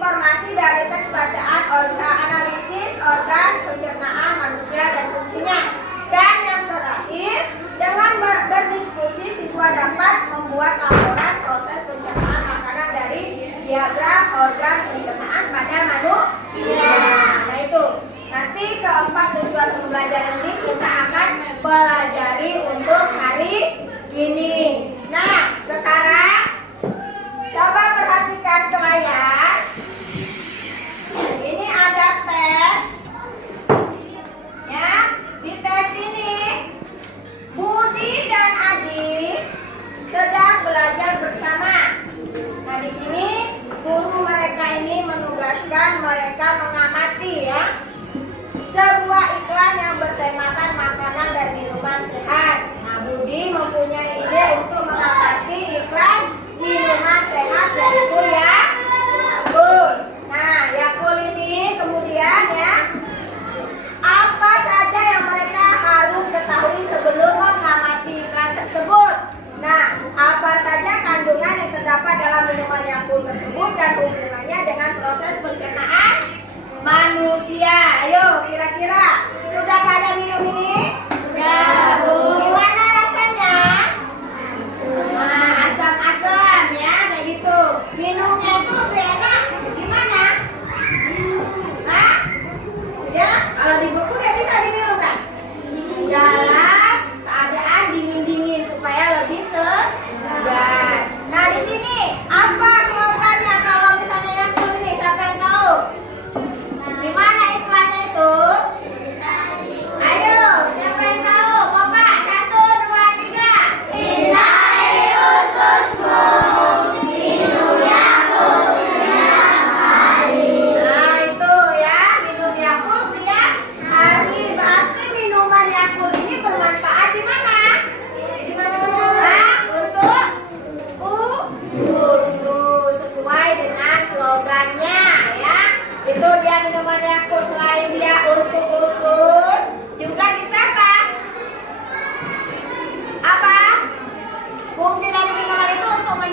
informasi dari teks bacaan analisis organ pencernaan manusia dan fungsinya. Dan yang terakhir, dengan berdiskusi siswa dapat membuat laporan proses pencernaan makanan dari diagram organ pencernaan pada manusia. Nah itu, nanti keempat tujuan pembelajaran ini kita akan pelajari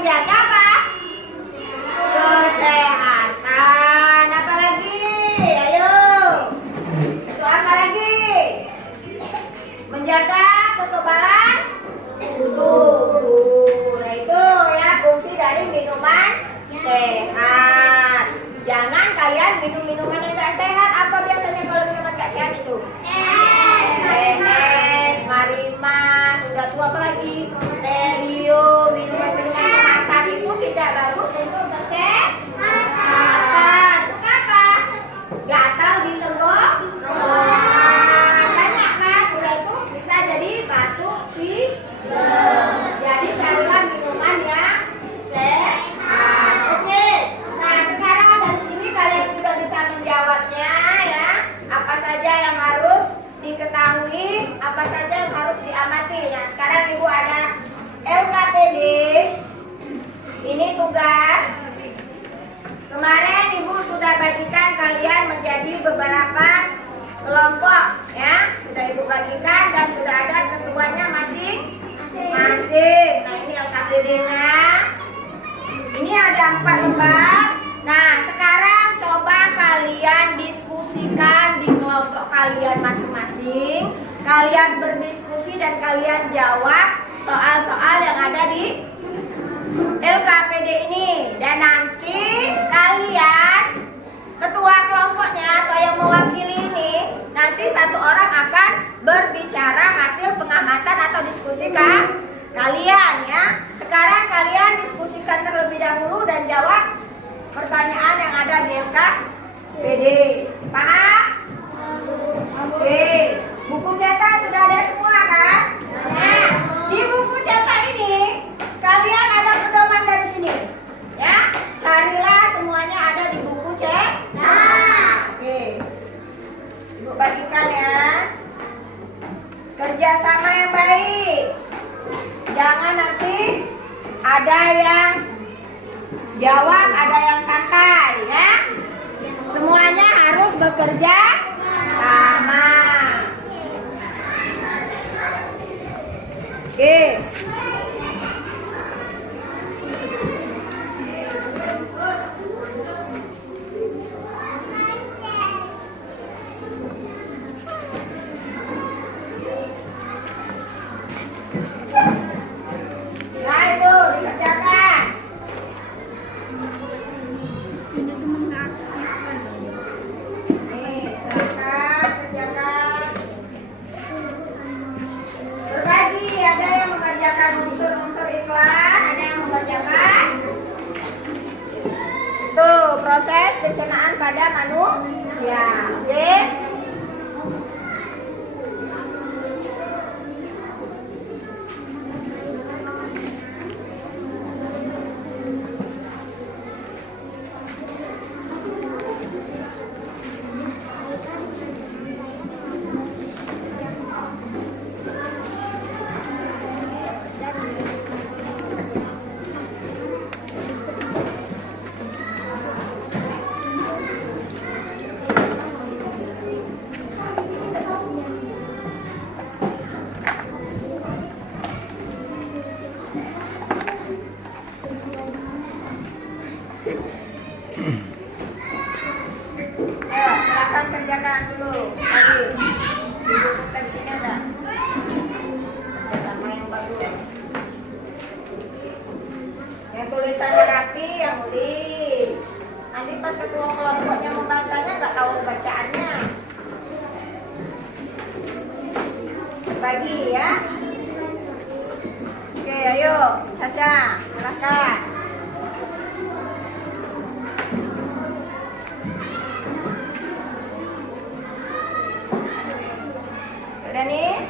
menjaga apa? Kesehatan. Apa lagi? Ayo. Itu apa lagi? Menjaga kekebalan tubuh. Nah itu ya fungsi dari minuman sehat. Jangan kalian minum minuman yang gak sehat. Apa biasanya kalau minuman gak sehat itu? Es, Marima, sudah tua apa lagi? Nerio, minuman-minuman kemasan itu tidak bagus untuk kesehatan. Suka apa? Gatal di tenggorokan. Banyak kan? Udah itu bisa jadi batuk pilek. Jadi carilah minuman yang sehat. Oke. Nah sekarang dari sini kalian sudah bisa menjawabnya ya. Apa saja yang harus diketahui, apa saja yang harus diamati. Nah sekarang ibu ada LKPD. Ini tugas. Kemarin ibu sudah bagikan kalian menjadi beberapa kelompok ya. Sudah ibu bagikan dan sudah ada ketuanya masing-masing. Nah ini LKPD-nya. Ini ada 4 lembar. Nah sekarang coba kalian diskusikan di kelompok kalian masing-masing. Kalian berdiskusi dan kalian jawab soal-soal yang ada di LKPD ini. Dan nanti kalian, ketua kelompoknya atau yang mewakili ini, nanti satu orang akan berbicara hasil pengamatan atau diskusi kalian ya. Sekarang kalian diskusikan terlebih dahulu dan jawab pertanyaan yang ada di LKPD. Paham? Oke. Buku cetak sudah ada semua kan? Nah, di buku cetak ini kalian ada pedoman dari sini. Ya, carilah semuanya ada di buku cetak. Oke. Ibu bagikan ya. Kerjasama yang baik. Jangan nanti ada yang jawab, ada yang santai ya. Semuanya harus bekerja sama. Oke. Nah itu dikerjakan. Nih, silakan kerjakan. Terus lagi ada yang mengerjakan unsur-unsur iklan, ada yang mengerjakan tuh proses pencernaan pada manusia. Oke. Ayo, silakan kerjakan dulu. Lagi. Di buku teksnya ada. Kerjasama yang bagus. Yang tulisannya rapi, yang tulis. Nanti pas ketua kelompoknya membacanya nggak tahu bacaannya. Bagi ya. Oke, ayo, Caca, silakan. Danis.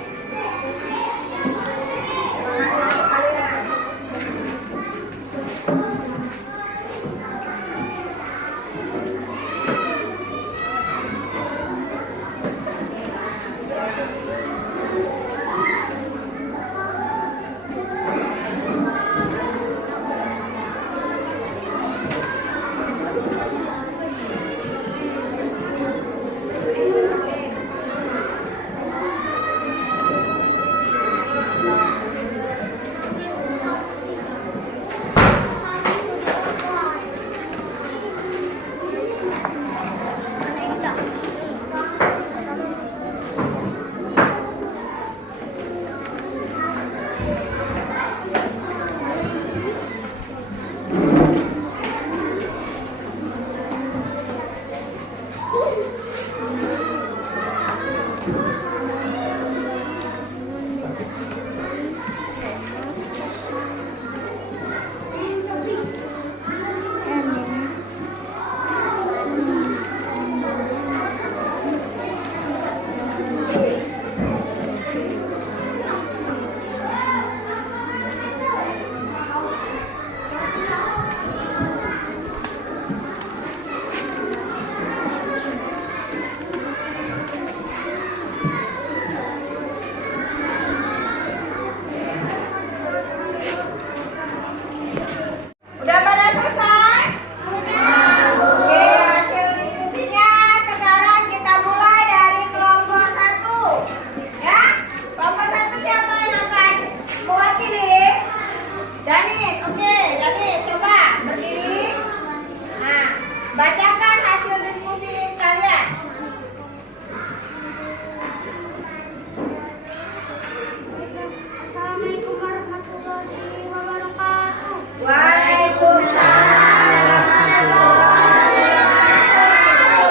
Udah pada selesai? Oke, hasil diskusinya sekarang kita mulai dari kelompok 1. Ya, kelompok 1 siapa yang akan mewakili? Danis, oke, Danis coba berdiri. Nah, bacakan hasil diskusi kalian. Assalamualaikum warahmatullahi wabarakatuh. Waalaikumsalam warahmatullahi wabarakatuh.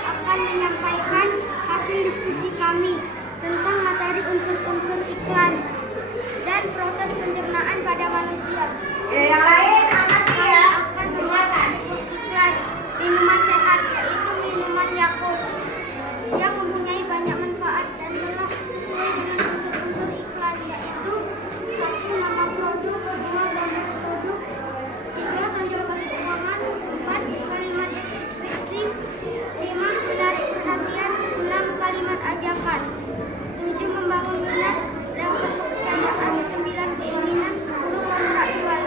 Akan menyampaikan hasil diskusi kami tentang materi unsur-unsur iklan dan proses pencernaan pada manusia. Yang lain amati ya. Akan Dengarkan. iklan minuman sehat, yaitu minuman Yakult yang mempunyai banyak manfaat dan telah sesuai dengan unsur-unsur iklan, yaitu 1. Nama produk, 2. Gambar produk, 3. Tonjolkan keuangan, 4. Kalimat eksplisit, 5. Menarik perhatian, 6. Kalimat ajakan, 7. Membangun minat dan kepercayaan, 9. Keinginan, 10. Kontrak jual,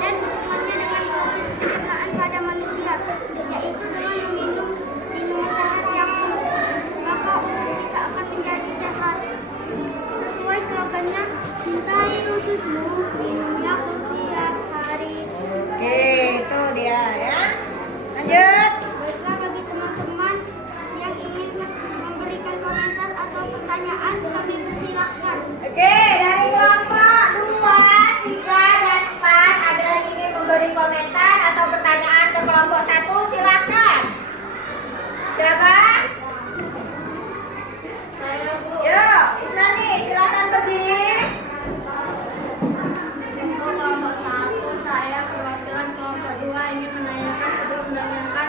dan hubungannya dengan proses pencernaan pada manusia, yaitu dengan meminum minuman sehat Yakult, maka usus kita akan menjadi sehat. Sesuai slogannya, cintai ususmu, minum Yakult tiap hari. Oke, itu dia ya. Lanjut. Baiklah, bagi teman-teman yang ingin memberikan komentar atau pertanyaan, kami persilahkan. Oke, dari kelompok 2, 3, dan 4 ada yang ingin memberi komentar atau pertanyaan ke kelompok 1, silahkan. Siapa? Saya Yuk, Isnani, silahkan berdiri. Untuk kelompok 1, saya perwakilan kelompok 2 ingin menanyakan sebelum menanyakan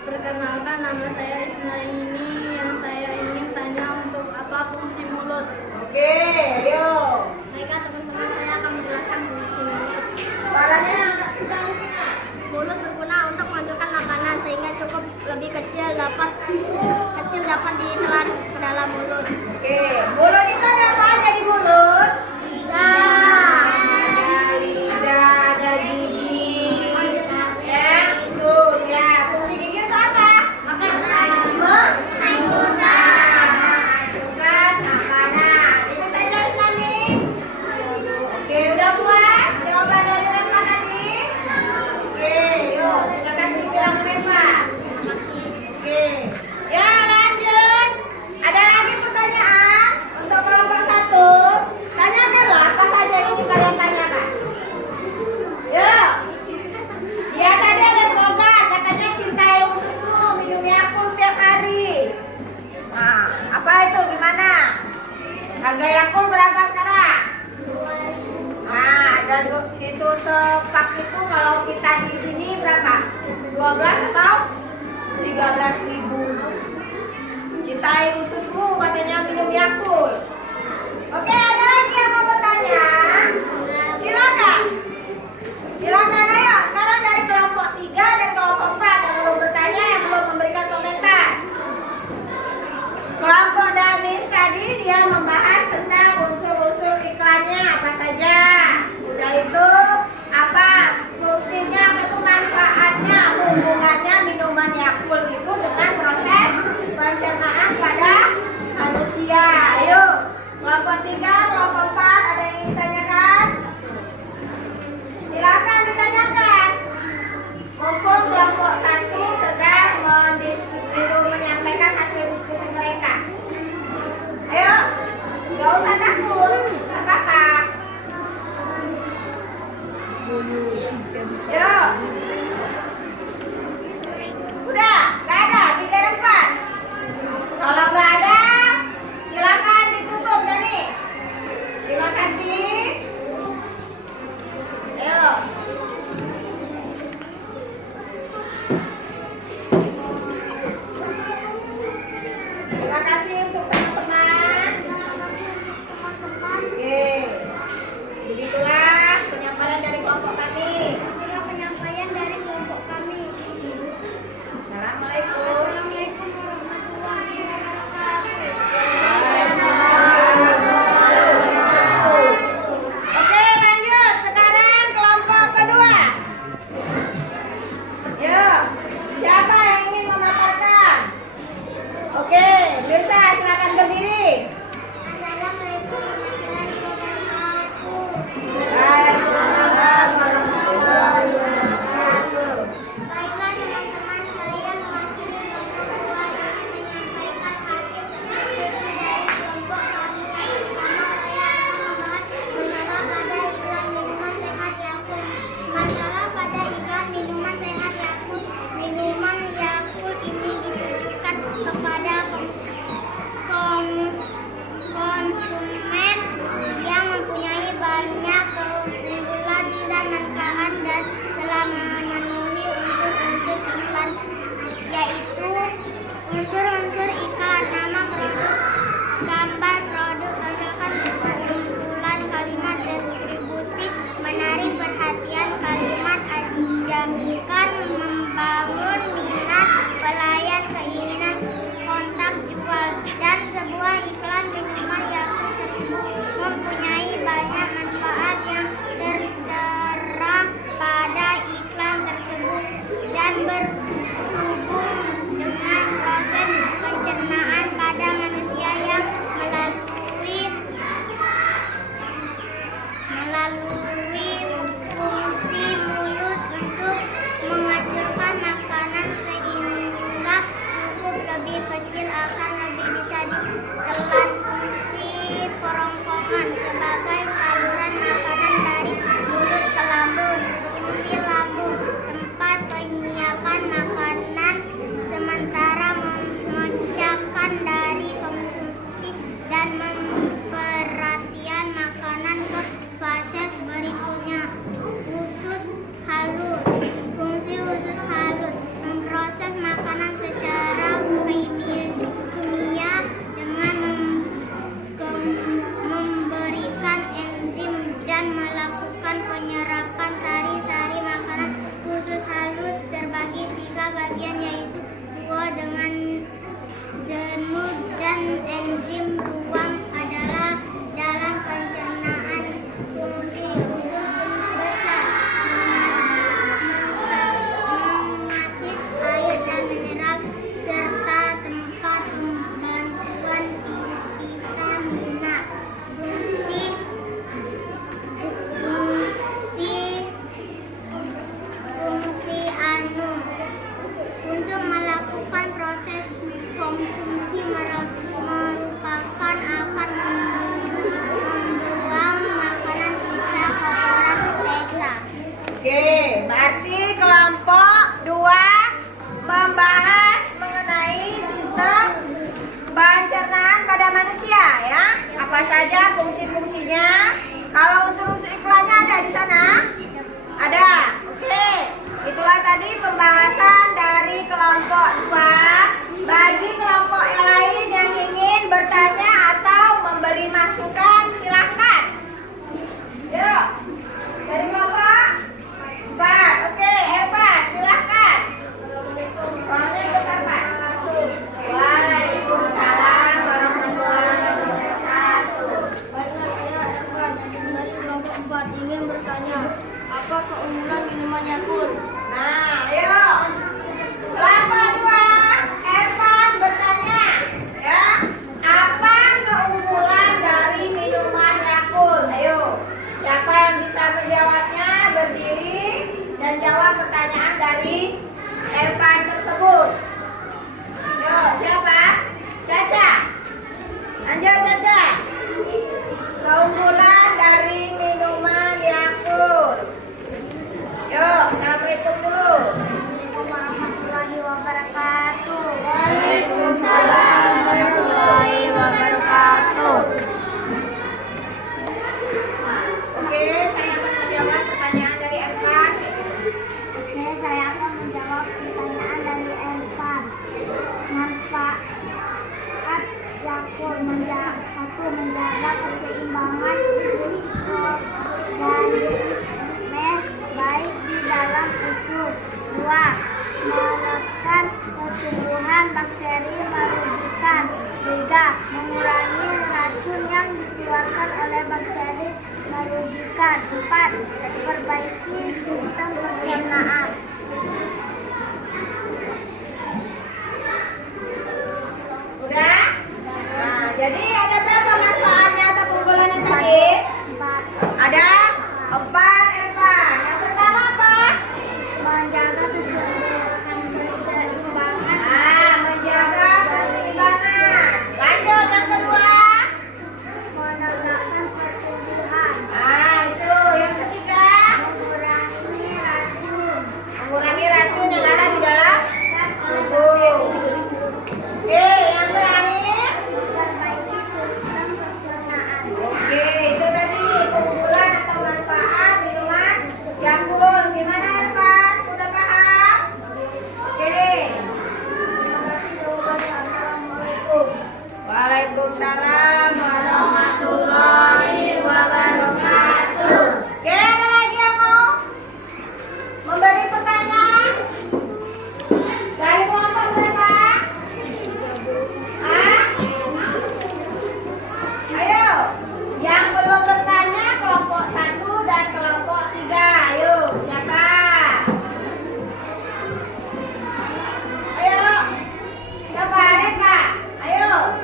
perkenalkan, nama saya Isnaini. Yang saya ingin tanya, untuk apa fungsi mulut? Oke, yuk. Baiklah teman-teman, saya akan menjelaskan fungsi mulut. Suaranya agak kencang. Mulut berguna untuk menghasilkan makanan sehingga cukup lebih kecil dapat ditelan ke dalam mulut. Oke, mulut itu ada apa aja di mulut? Lidah. Ada lidah, ada gigi. Ya, itu ya. Fungsi gigi itu apa? Menghancurkan makanan. Itu saja Isnani. Oke, udah puas jawaban dari Reva tadi? Oke, yuk. Terima kasih bilang Reva. Oke. Ya, lanjut. Ada lagi pertanyaan untuk kelompok 1. Tanyakanlah apa saja yang ingin kalian tanyakan. Yuk. Ya, tadi ada slogan katanya cintai ususmu, minum Yakult tiap hari. Nah, apa itu? Gimana? Harga Yakult berapa sekarang? Nah, ada itu sepak itu kalau kita di sini berapa? 12 atau 13.000. Cintai ususmu katanya minum Yakult. Oke, ada lagi yang mau bertanya? Silakan. Silakan ayo. Sekarang dari kelompok 3 dan kelompok 4 yang belum bertanya, yang belum memberikan komentar. Kelompok Danis tadi dia membahas tentang unsur-unsur iklannya apa saja. Udah itu apa fungsinya, apa itu manfaatnya, hubungannya minuman Yakult itu dengan proses pencernaan pada manusia. Ayo, kelompok 3, kelompok 4 ada yang ingin ditanyakan? Silakan ditanyakan. Mumpung kelompok 1 sedang menyampaikan hasil diskusi mereka. enzim ruang adalah dalam pencernaan fungsi untuk membesar, mengasis air dan mineral, serta tempat pembantuan vitamina. Fungsi anus untuk melakukan proses konsumsi merupakan akan membuang makanan sisa kotoran desa. Oke, berarti kelompok 2 membahas mengenai sistem pencernaan pada manusia ya. Apa saja fungsi-fungsinya? Kalau unsur-unsur iklannya ada di sana? Ada. Oke. Itulah tadi pembahasan dari kelompok 2. Bagi kelompok yang lain yang ingin bertanya atau memberi masukan, silahkan. Yuk. Dari kelompok 4. Oke, Ervan, silahkan. Soalnya ikut Ervan. Waalaikumsalam warahmatullahi wabarakatuh. Baiklah, saya Ervan dari kelompok 4 ingin bertanya, apa keunggulan minuman Yakult? Nah, ayo. Kelompok 2, Ervan bertanya, ya. Apa keunggulan dari minuman Yakult? Ayo. Siapa yang bisa menjawabnya berdiri dan jawab pertanyaan dari Ervan tersebut. Yo, siapa? Caca. Lanjut Caca. Keunggulan dari minuman Yakult. Yuk, assalamualaikum dulu. Assalamualaikum warahmatullahi wabarakatuh. Waalaikumsalam warahmatullahi wabarakatuh. Oke, saya akan menjawab pertanyaan dari Ervan. Oke, saya akan menjawab pertanyaan dari Ervan. Manfaat Yakult satu, menjaga keseimbangan organisme baik di dalam usus. 2. Menekan pertumbuhan bakteri merugikan. 3. Mengurangi racun yang dikeluarkan oleh bakteri merugikan. 4. Perbaiki sistem pencernaan. Udah? Nah, jadi ada berapa manfaatnya atau keunggulannya tadi? 4. Ada 4, Ervan. Yang pertama apa? Menjaga keseimbangan. Menjaga keseimbangan. Lanjut yang kedua. Menegakkan pertumbuhan. Itu yang ketiga. Mengurangi racun. Mengurangi racun yang ada di dalam tubuh. Oke, yang terakhir. Memperbaiki sistem pencernaan. Oke, itu tadi keunggulan atau manfaat minuman Yakult. Gimana Ervan? Sudah paham? Oke. Terima kasih jawabannya. Assalamualaikum. Waalaikumsalam warahmatullahi wabarakatuh. Oke, ada lagi yang mau memberi pertanyaan? Dari kelompok berapa? Ayo, yang belum bertanya kelompok 1 dan kelompok 3. Ayo, siapa? Ayo. Siapa? Reva. Ayo.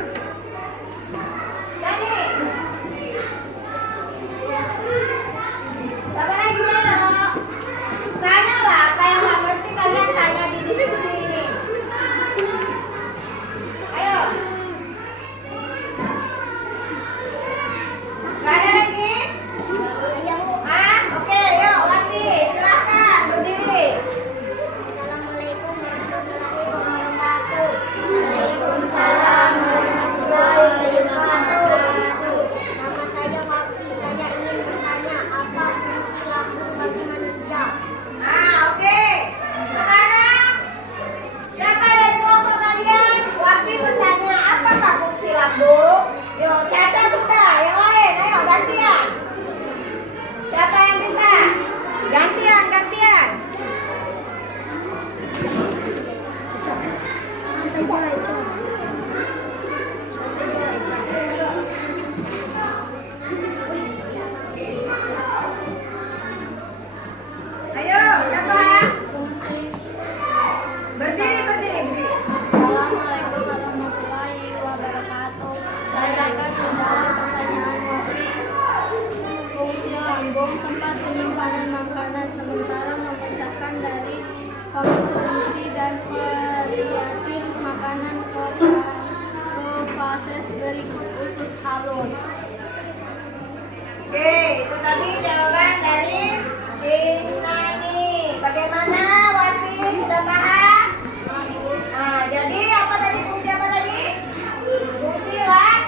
Saya akan menjawab pertanyaan Wafi. Fungsi lambung tempat penyimpanan makanan sementara memecahkan dari konsumsi dan variatif makanan ke fase berikut usus halus. Oke, itu tadi jawaban dari Isnani. Bagaimana Wafi, sudah paham? Nah, jadi apa tadi fungsi apa tadi? Fungsi lambung.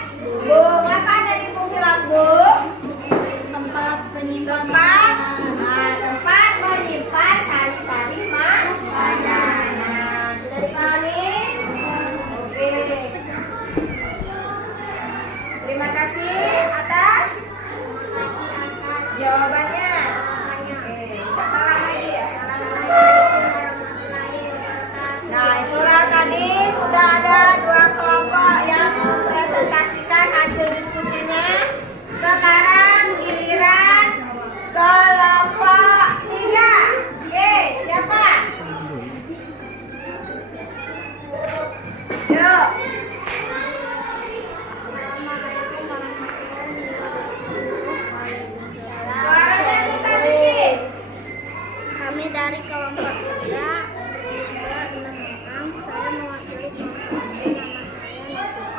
Apa tadi fungsi lambung? Tempat penyimpanan Tempat, makanan. tempat menyimpan sari-sari makanan. Nah, sudah dipahami? Oke. Terima kasih atas jawabannya. Oke, kita salam lagi ya, salam lagi. Nah, itulah tadi sudah ada 2 kelompok yang mempresentasikan hasil diskusinya. Sekarang giliran kelompok 3. Oke, siapa? Yuk. Suaranya bisa dikit. Kami dari kelompok 3 ada 6 orang. Saya mewakili kelompok 3. Nama saya Nafika.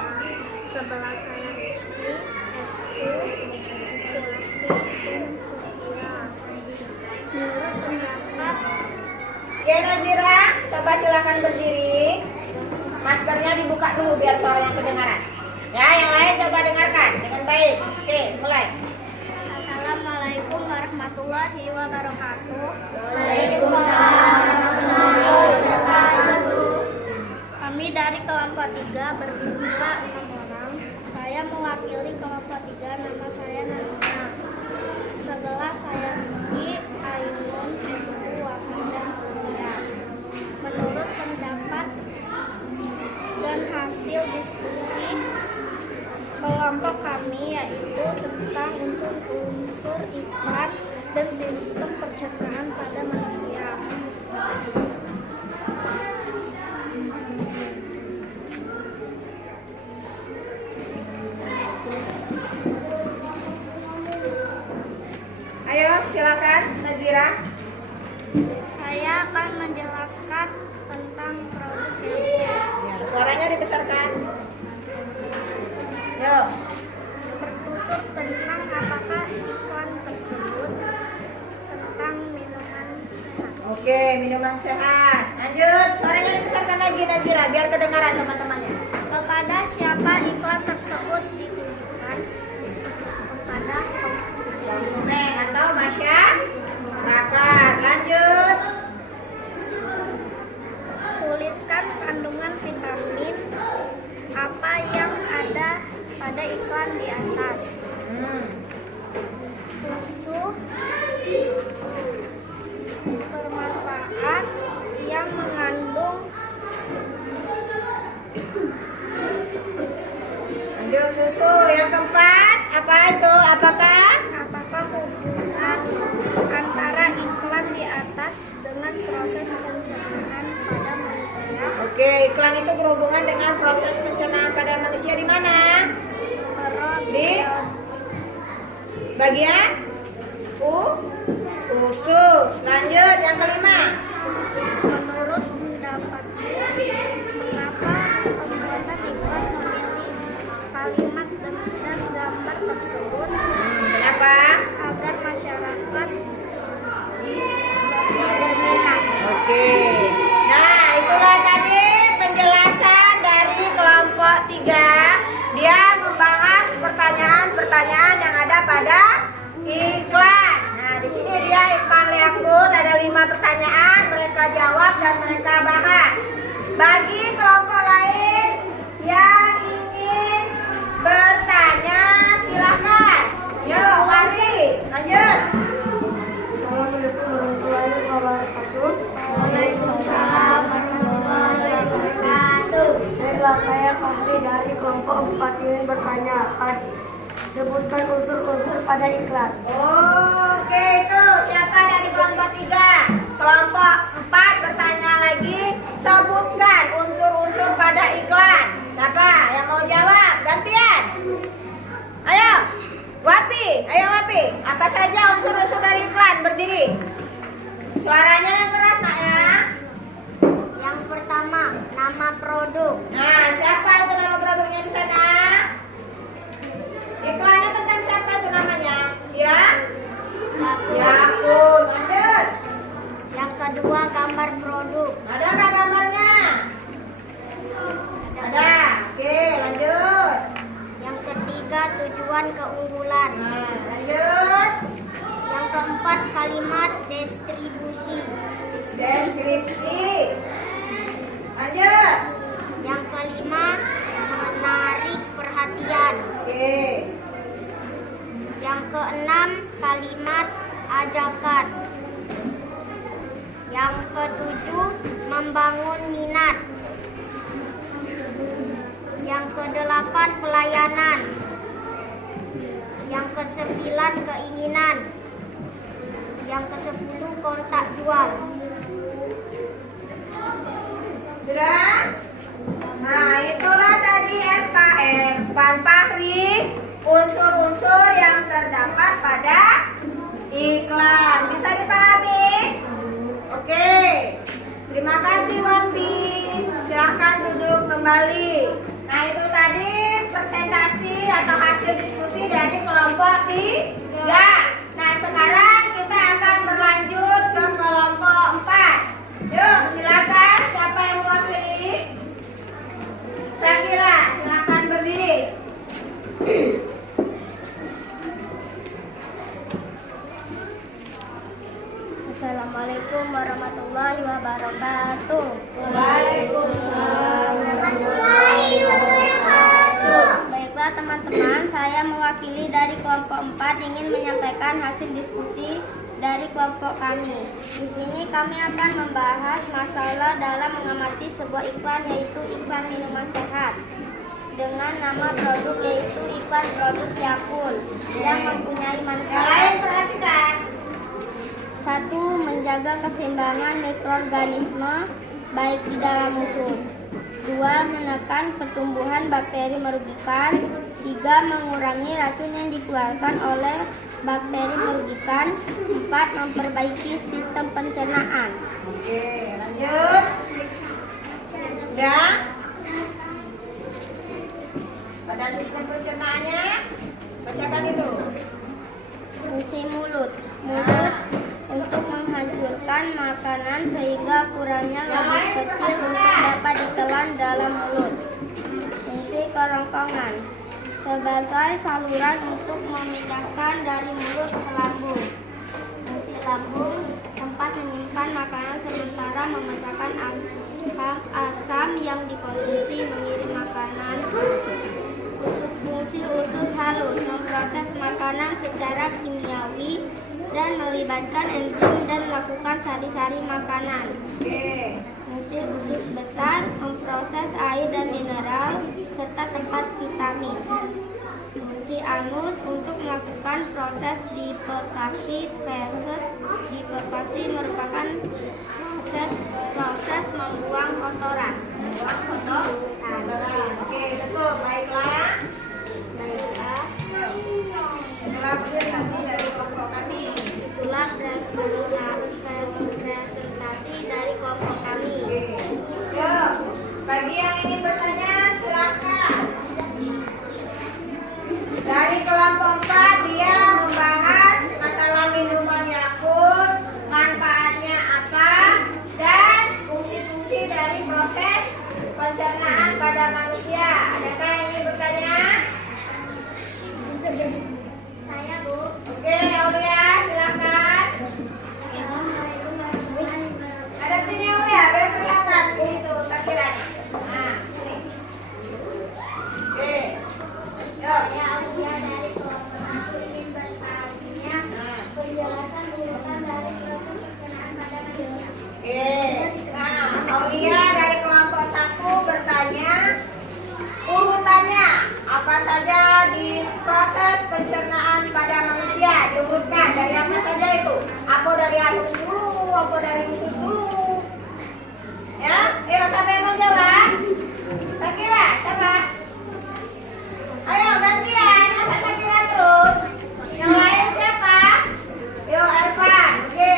Sebelah saya Rizky, Estu, dan Sofia. Menurut pendapat Oke, Nazira, coba silakan berdiri. Maskernya dibuka dulu biar suaranya kedengaran. Ya, yang lain coba dengarkan dengan baik. Oke, mulai. Assalamualaikum warahmatullahi wabarakatuh. Waalaikumsalam warahmatullahi wabarakatuh. Kami dari kelompok 3 berjumlah 6 orang. Saya mewakili kelompok 3. Nama saya Nazina. Sebelah saya Rizky, Ayun, Estu, Wafi, dan Surya. Menurut pendapat dan hasil diskusi kelompok kami yaitu tentang unsur-unsur iklan dan sistem pencernaan pada manusia. Ayo, silakan Nazira. Saya akan menjelaskan tentang produk yang Ya, suaranya dibesarkan. Yuk. tertutup tentang apakah iklan tersebut tentang minuman sehat. Oke, minuman sehat. Lanjut, suaranya dibesarkan lagi Nazira biar kedengaran teman-temannya. Kepada siapa iklan tersebut ditujukan? Kepada Konsumen atau masyarakat. Lanjut. tuliskan kandungan vitamin apa yang ada pada iklan di atas. Susu bermanfaat yang mengandung Lanjut susu yang keempat. Apa itu? Apakah? apakah hubungan antara iklan di atas dengan proses pencernaan pada manusia? Oke, iklan itu berhubungan dengan proses pencernaan pada manusia di mana? Di bagian usus. Lanjut yang kelima. Menurut pendapatmu, mengapa pembuatan iklan memilih kalimat dan gambar tersebut Kenapa? agar masyarakat lebih berminat? Oke. Nah, itulah tadi penjelasan dari kelompok 3. Dia membahas pertanyaan-pertanyaan yang ada pada iklan. Nah, di sini dia iklan Yakult ada 5 pertanyaan, mereka jawab dan mereka bahas. Bagi kelompok lain yang ingin bertanya, silakan. Yuk, mari lanjut. Assalamualaikum warahmatullahi wabarakatuh. Waalaikumsalam warahmatullahi wabarakatuh. Baiklah, saya Fahri dari kelompok 4 ingin bertanya. Sebutkan unsur-unsur pada iklan. Oke, itu siapa dari kelompok 3? Kelompok 4 bertanya lagi, sebutkan unsur-unsur pada iklan. Siapa yang mau jawab? Gantian. keenam, kalimat ajakan. Yang ketujuh, membangun minat. Yang kedelapan, pelayanan. Yang kesembilan, keinginan. Yang kesepuluh, kontak jual. Sudah? Nah, itulah tadi RKR Pan Fahri, unsur-unsur yang terdapat pada iklan. Bisa dipahami? Oke. Terima kasih Wambi. Silahkan duduk kembali. Nah, itu tadi presentasi atau hasil diskusi dari kelompok 3. Nah, sekarang kita akan berlanjut ke kelompok 4. Yuk, silakan. Siapa yang mewakili? Sakira, silakan berdiri. Assalamualaikum warahmatullahi wabarakatuh. Waalaikumsalam warahmatullahi wabarakatuh. Baiklah teman-teman, saya mewakili dari kelompok 4 ingin menyampaikan hasil diskusi dari kelompok kami. Di sini kami akan membahas masalah dalam mengamati sebuah iklan, yaitu iklan minuman sehat dengan nama produk, yaitu iklan produk Yakult yang mempunyai Yang manfaat. lain perhatikan. 1. Menjaga keseimbangan mikroorganisme baik di dalam usus. 2. Menekan pertumbuhan bakteri merugikan. 3. Mengurangi racun yang dikeluarkan oleh bakteri merugikan. 4. Memperbaiki sistem pencernaan. Oke, lanjut. Sudah? Pada sistem pencernaannya, bacakan itu. Fungsi mulut. Mulut untuk menghancurkan makanan sehingga ukurannya lebih kecil untuk dapat ditelan dalam mulut. Fungsi kerongkongan sebagai saluran untuk memindahkan dari mulut ke lambung. Fungsi lambung tempat menyimpan makanan sementara memecahkan asam yang dikonsumsi mengirim makanan. Fungsi usus halus memproses makanan secara kimiawi dan melibatkan enzim dan melakukan sari-sari makanan. Oke. Fungsi usus besar memproses air dan mineral serta tempat vitamin. Fungsi anus untuk melakukan proses defekasi versus defekasi merupakan proses membuang kotoran. Oke, betul. Baiklah. Baiklah, Inilah presentasi dari kelompok kami. itulah presentasi dari kelompok kami. Oke. Yuk, bagi yang ingin bertanya silakan. Dari kelompok 4 dia membahas masalah minuman Yakult, manfaatnya apa, dan fungsi-fungsi dari proses pencernaan pada manusia. Adakah yang ingin bertanya? Saya, Bu. Oke, Aulia, silakan. Ada sini Aulia, biar kelihatan begitu sekiranya. Nah, sini. Oke. Yuk. Saya Aulia dari kelompok 1 ingin bertanya penjelasan urutan dari proses pencernaan pada manusia. Oke. Nah, Aulia dari kelompok 1 bertanya urutannya apa saja di proses pencernaan pada manusia, diurutkan dari apa saja itu? Apa dari anus dulu, apa dari usus dulu? Ya, siapa yang mau jawab? Sakira, siapa? Ayo gantian, masa Sakira terus? Yang lain siapa? Yo, Ervan, oke.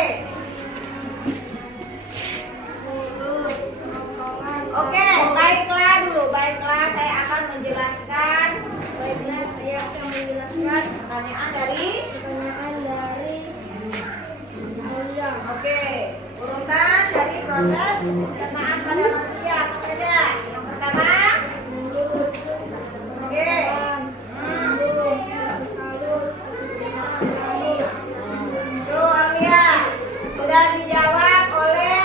Oke, baiklah dulu, baiklah saya akan menjelaskan. Baiklah saya akan menjelaskan pertanyaan dari Aulia. Oke, urutan dari proses pencernaan pada manusia apa saja? Yang pertama, oke. Tuh Aulia, sudah dijawab oleh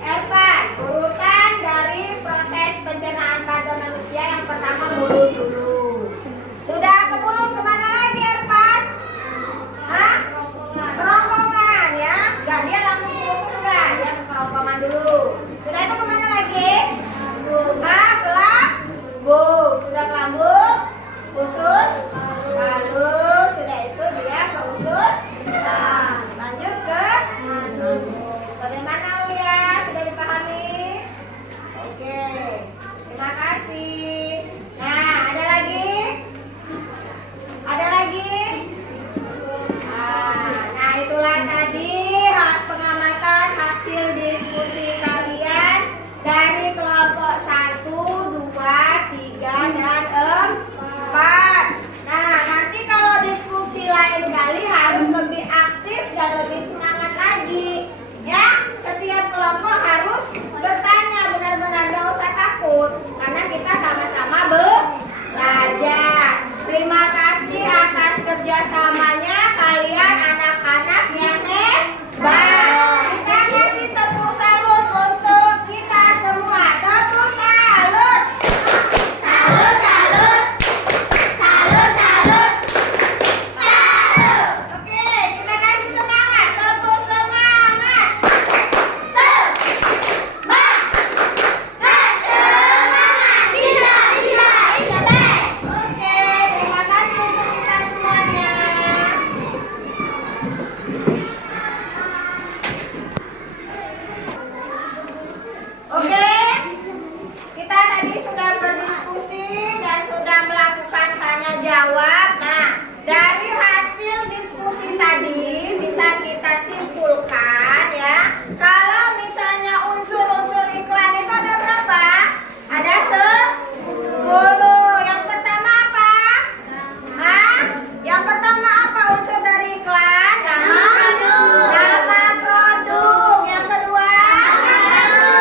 Ervan. Urutan dari proses pencernaan pada manusia yang pertama mulut dulu. Sudah ke mulut, kemana lagi Ervan? jawab. Nah, dari hasil diskusi tadi bisa kita simpulkan ya, kalau misalnya unsur-unsur iklan itu ada berapa? Ada 10. Yang pertama apa? Yang pertama apa unsur dari iklan? Nama produk. Yang kedua,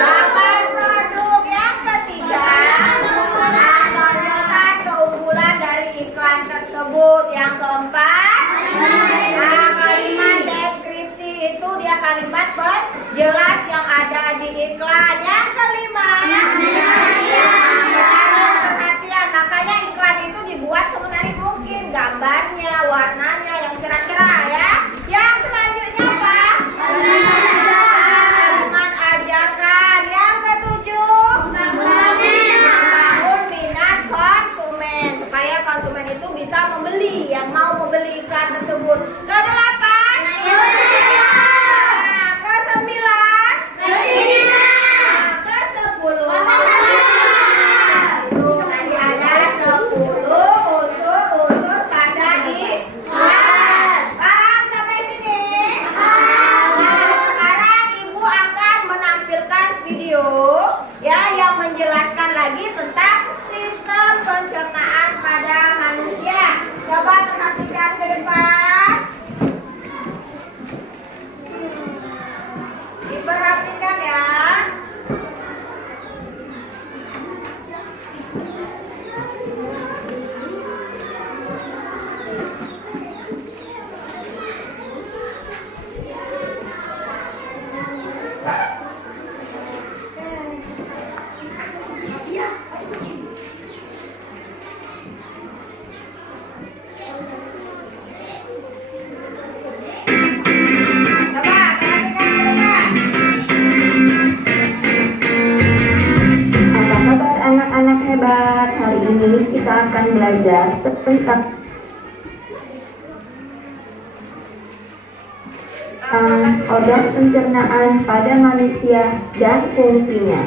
gambar produk. Yang ketiga, menunjukkan keunggulan dari iklan tersebut. Yang keempat, kalimat deskripsi itu dia kalimat penjelas yang ada di iklan. Yang kelima, menarik perhatian. Makanya iklan itu dibuat semenarik mungkin, gambarnya, warnanya yang cerah-cerah ya. Yang selanjutnya apa? Kalimat ajakan. Yang ketujuh, membangun minat konsumen supaya konsumen itu bisa membeli, yang mau membeli iklan tersebut. Kedelapan, kesembilan, kesepuluh. Itu tadi ada 10 unsur-unsur pada iklan. Paham sampai sini? Nah, sekarang Ibu akan menampilkan video ya yang menjelaskan lagi tentang sistem pencernaan pada manusia. Coba perhatikan ke depan. Diperhatikan ya. Coba perhatikan ke depan. Apa kabar anak-anak hebat? Hari ini kita akan belajar tentang organ pencernaan pada manusia dan fungsinya.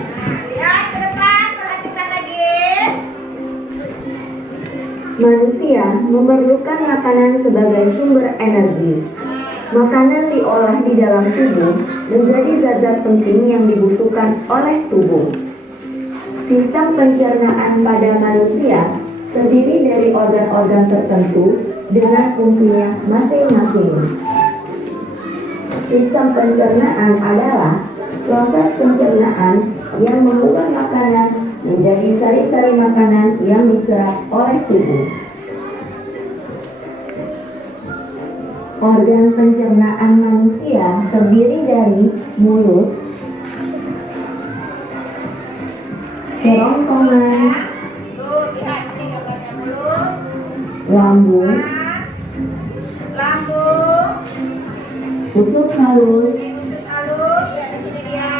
Lihat ke depan, perhatikan lagi. Manusia memerlukan makanan sebagai sumber energi. Makanan diolah di dalam tubuh menjadi zat-zat penting yang dibutuhkan oleh tubuh. Sistem pencernaan pada manusia terdiri dari organ-organ tertentu dengan fungsinya masing-masing. Sistem pencernaan adalah proses pencernaan yang mengubah makanan menjadi sari-sari makanan yang diserap oleh tubuh. Organ pencernaan manusia terdiri dari mulut, kerongkongan, Tuh, lihat ini gambarnya mulut, lambung, lambung, usus halus, ini usus halus, lihat di sini dia.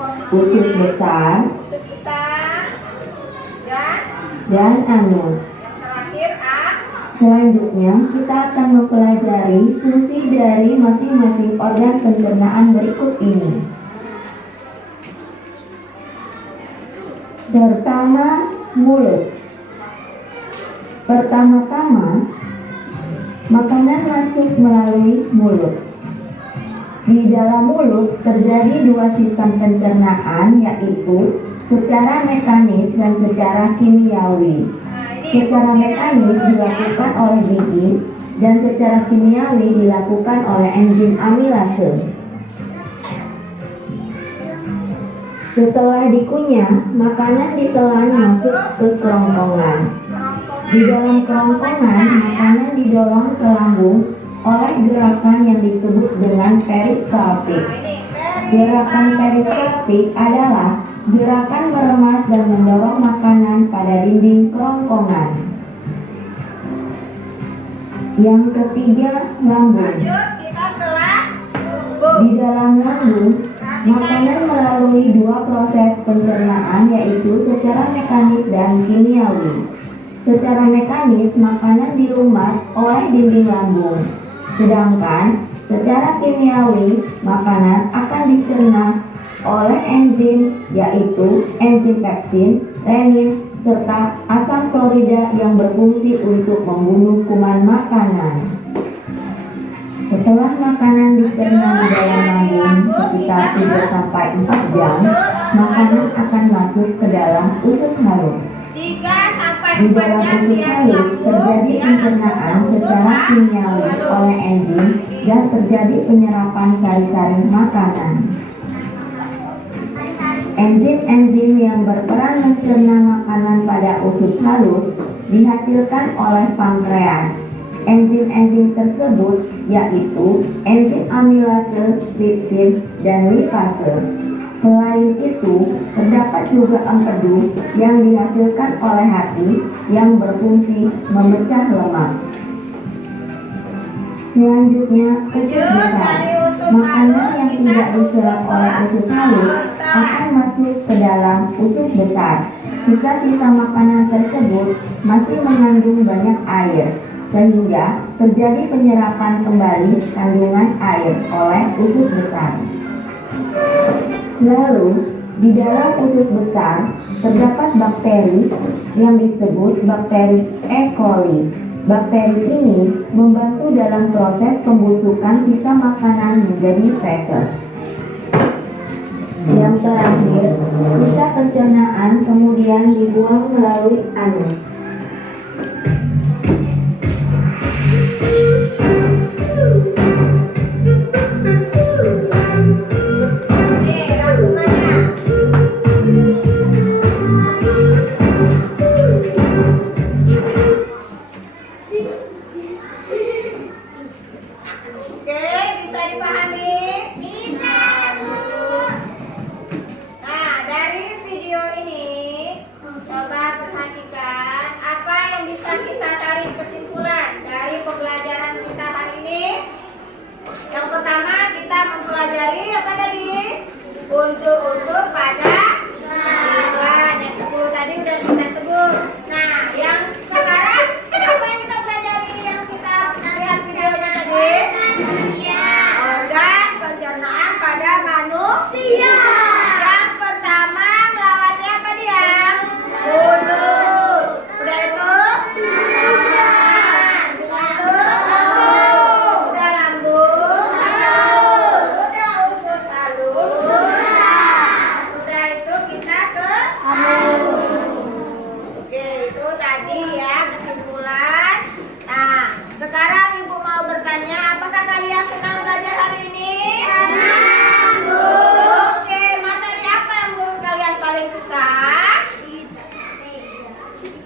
Posisinya usus besar, usus besar, dan anus. yang terakhir Selanjutnya, kita akan mempelajari fungsi dari masing-masing organ pencernaan berikut ini. Pertama, mulut. Pertama-tama, makanan masuk melalui mulut. Di dalam mulut terjadi dua sistem pencernaan, yaitu secara mekanis dan secara kimiawi. Secara mekanis dilakukan oleh gigi dan secara kimiawi dilakukan oleh enzim amilase. Setelah dikunyah, makanan ditelan masuk ke kerongkongan. Di dalam kerongkongan, makanan didorong ke lambung oleh gerakan yang disebut dengan peristaltik. Gerakan peristaltik adalah gerakan meremas dan mendorong makanan pada dinding kerongkongan. Yang ketiga, lambung. lanjut kita telah Di dalam lambung, makanan melalui dua proses pencernaan, yaitu secara mekanis dan kimiawi. Secara mekanis, makanan dilumat oleh dinding lambung. Sedangkan secara kimiawi, makanan akan dicerna oleh enzim, yaitu enzim pepsin, renin, serta asam klorida yang berfungsi untuk membunuh kuman makanan. Setelah makanan dicerna di dalam lambung sekitar 3-4 jam, makanan akan masuk ke dalam usus halus. 3-4 Di dalam jam usus dia halus terjadi dia pencernaan secara kimiawi oleh enzim dan terjadi penyerapan sari-sari makanan. Enzim-enzim yang berperan mencerna makanan pada usus halus dihasilkan oleh pankreas. Enzim-enzim tersebut yaitu enzim amilase, tripsin, dan lipase. Selain itu, terdapat juga empedu yang dihasilkan oleh hati yang berfungsi memecah lemak. Selanjutnya, usus besar. Makanan yang tidak diserap oleh usus halus akan masuk ke dalam usus besar. Sisa-sisa makanan tersebut masih mengandung banyak air, sehingga terjadi penyerapan kembali kandungan air oleh usus besar. Lalu, di dalam usus besar terdapat bakteri yang disebut bakteri E. coli. Bakteri ini membantu dalam proses pembusukan sisa makanan menjadi feses. Yang terakhir, sisa pencernaan kemudian dibuang melalui anus. Oke, bisa dipahami? Bisa, Bu. Nah, dari video ini coba perhatikan apa yang bisa kita tarik kesimpulan dari pembelajaran kita hari ini. Yang pertama, kita mempelajari apa tadi? Unsur-unsur pada iklan. Yang 10 tadi udah kita sebut. Nah, yang sekarang apa yang kita pelajari yang kita lihat videonya tadi? Organ pencernaan pada manusia. Yang pertama melewati apa dia? Mulut. Udah itu? Udah lambung. Udah usus halus. Udah itu kita ke anus. Oke, itu tadi ya kesimpulan. Nah, sekarang Ibu mau bertanya, apakah kalian senang belajar hari ini? Senang, Bu. Oke, materi apa yang menurut kalian paling susah?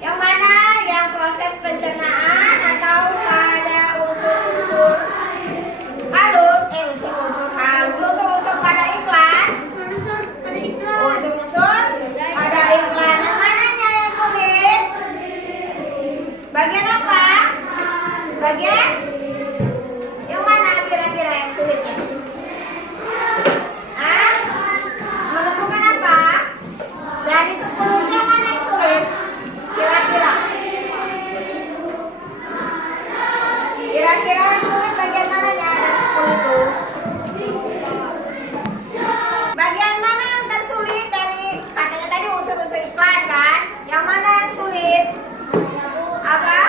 Yang mana? Yang proses pencernaan atau pada unsur-unsur halus? Unsur-unsur halus. Unsur-unsur pada iklan? Unsur-unsur pada iklan. Yang mananya yang sulit? Bagian apa? Bagian? Yang mana kira-kira yang sulitnya? Hah? Menentukan apa? Dari 10-nya mana yang sulit? Kira-kira? Kira-kira yang sulit bagian mananya dari 10 itu? Bagian mana yang tersulit dari katanya tadi unsur-unsur iklan kan? Yang mana yang sulit? Apa?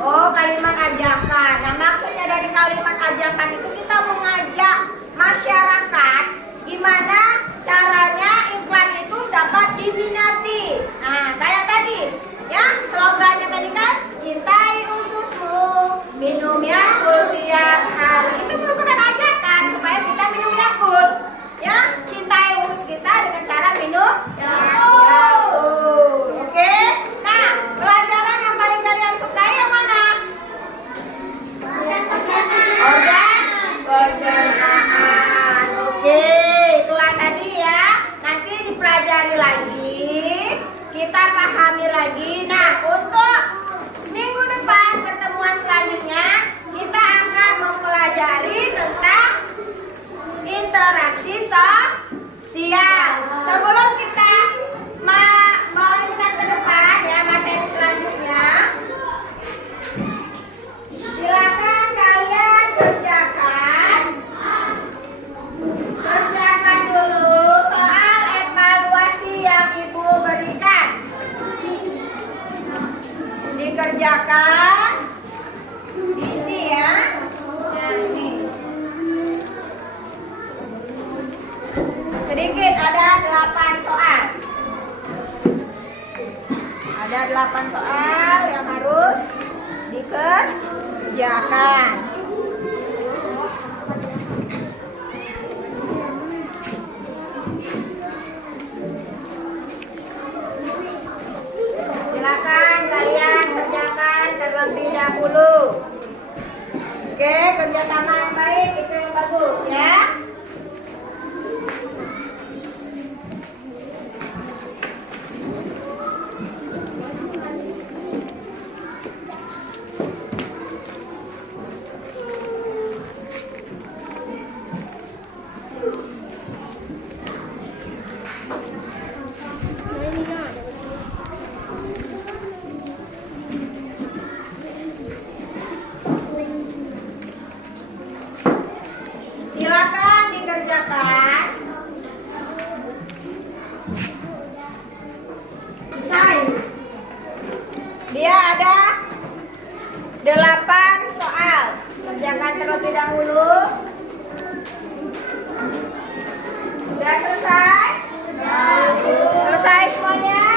Oh, kalimat ajakan. Nah, maksudnya dari kalimat ajakan itu kita mengajak masyarakat gimana caranya iklan itu dapat diminati. Nah, kayak tadi, ya, slogannya tadi kan, cintai ususmu, minum Yakult tiap hari. Itu merupakan ajakan supaya kita minum Yakult. Ya, cintai usus kita dengan cara minum Yakult. Oke? Nah, pelajaran yang paling kalian sukai yang mana? Organ pencernaan. Oke, itulah tadi ya. dikerjakan, diisi ya. Nah, ini. Sedikit ada 8 soal. Ada 8 soal yang harus dikerjakan. Silakan kalian kerjakan terlebih dahulu. Oke, kerjasama yang baik itu yang bagus ya. Silakan dikerjakan. Selesai. Dia ada 8 soal. Kerjakan terlebih dahulu. Sudah selesai? Selesai semuanya?